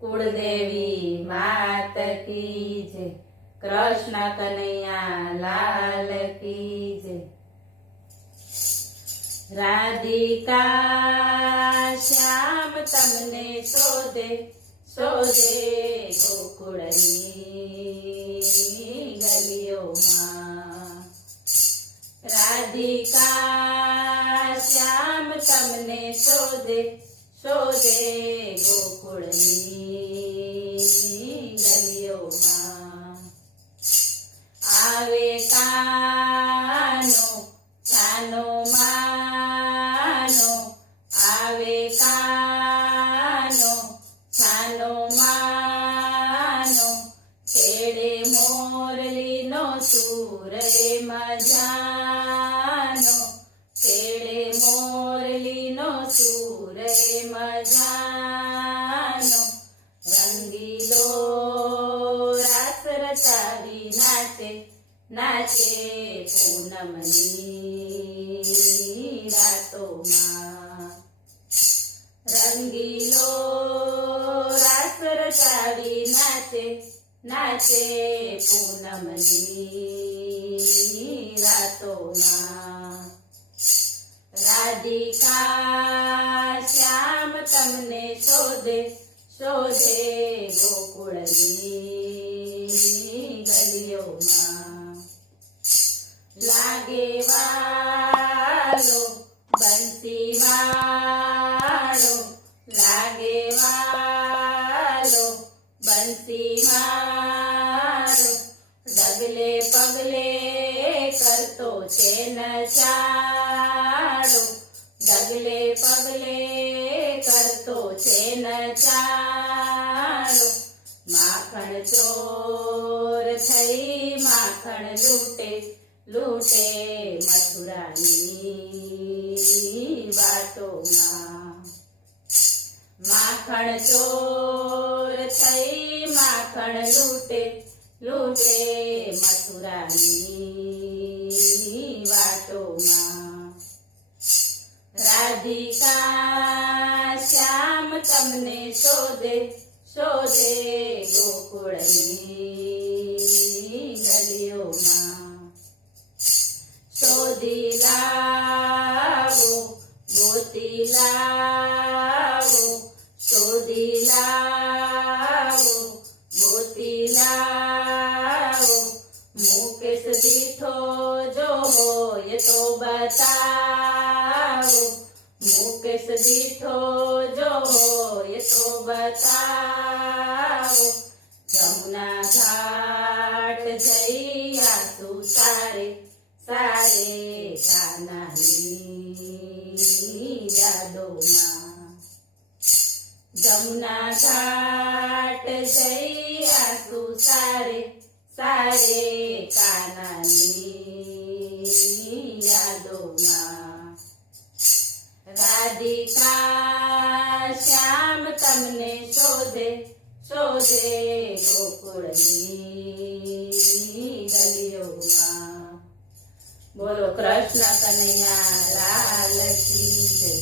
કુળદેવી માત કી જય, કૃષ્ણ કનૈયા લાલ કી જય। રાધિકા શ્યામ તમને શોધે શોધે ગોકુળની ગલીઓમાં। રાધિકા શ્યામ તમને શોધે શોધે ગોકુળની ગલીઓમાં। આવે કાનો છાનો માનો, આવે કાનો છાનો માનો, છેડે મોરલીનો સૂર મજાનો, છેડે મોરલીનો સૂર મજાનો। રંગીલો રાસ રચાવી નાચે નાચે પૂનમની રાતોમાં। રંગીલો રાસ રચાવી નાચે નાચે પૂનમની રાતોમાં। રાધિકા શ્યામ તમને શોધે શોધે ગોકુળની ગલીઓમાં। લાગે વાલો બંસી વાળો, લાગે વાલો બંસી વાળો, ડગલે પગલે કરતો છે નચાડો, ડગલે પગલે કરતો છે નચાડો। માખણ ચોર થઈ માખણ લૂટે લૂટે મથુરાની વાટોમાં। માખણ ચોર થઈ માખણ લૂટે લૂટે મથુરાની વાટોમાં। રાધિકા શ્યામ તમને શોધે શોધે ગોકુળની ગલીઓમાં। શોધી લાવો ગોતી લાવો, શોધી લાવો ગોતી લાવો, મુકેશ દીઠો જો હોય તો બતાવો, મુકેશ દીઠો જો હોય તો બતાવો। જમુના ઘાટ જઈ આંસુ સારે સારે કાનાની યાદોમાં। જમુના ઘાટ જઈ આંસુ સારે સારે કાનાની યાદોમાં। રાધિકા શ્યામ તમને શોધે શોધે ગોકુળની ગલીઓમાં। બોલો કૃષ્ણ કનૈયા લાલ કી જય।